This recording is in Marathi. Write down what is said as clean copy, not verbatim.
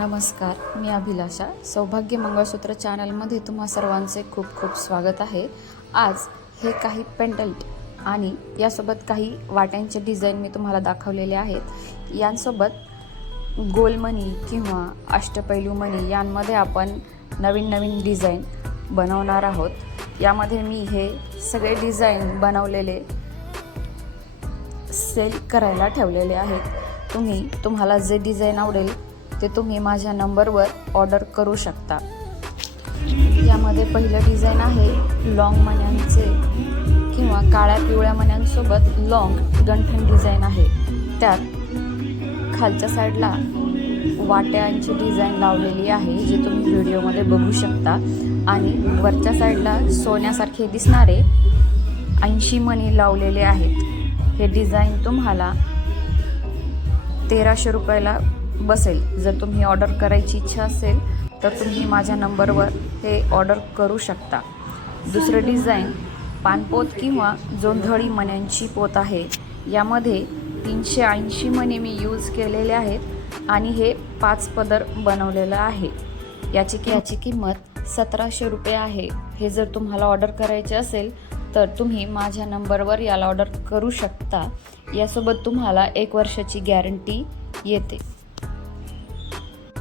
नमस्कार, मी अभिलाषा. सौभाग्य मंगळसूत्र चॅनलमध्ये तुम्हा सर्वांचे खूप खूप स्वागत आहे. आज हे काही पेंडल्ट आणि यासोबत काही वाट्यांचे डिझाईन मी तुम्हाला दाखवलेले आहेत. यांसोबत गोलमणी किंवा अष्टपैलू मणी यांमध्ये आपण नवीन डिझाईन बनवणार आहोत. यामध्ये मी हे सगळे डिझाईन बनवलेले सेल करायला ठेवलेले आहेत. तुम्हाला जे डिझाईन आवडेल ते तुम्ही माझ्या नंबरवर ऑर्डर करू शकता. यामध्ये पहिलं डिझाईन आहे लॉंग मण्यांचे किंवा काळ्या पिवळ्या मण्यांसोबत लॉंग गंठण डिझाईन आहे. त्यात खालच्या साईडला वाट्यांची डिझाईन लावलेली आहे, जे तुम्ही व्हिडिओमध्ये बघू शकता. आणि वरच्या साईडला सोन्यासारखे दिसणारे 80 मणी लावलेले आहेत. हे डिझाईन तुम्हाला 1300 रुपयाला बसेल. जर तुम्ही ऑर्डर करायची इच्छा असेल तर तुम्ही माझ्या नंबरवर हे ऑर्डर करू शकता. दुसरं डिझाईन पानपोत किंवा जोंधळी मण्यांची पोत आहे. यामध्ये 380 मणी मी यूज केलेले आहेत आणि हे 5 पदर बनवलेलं आहे. याची किंमत 1700 रुपये आहे. हे जर तुम्हाला ऑर्डर करायचे असेल तर तुम्ही माझ्या नंबरवर याला ऑर्डर करू शकता. यासोबत तुम्हाला 1 वर्षाची गॅरंटी येते.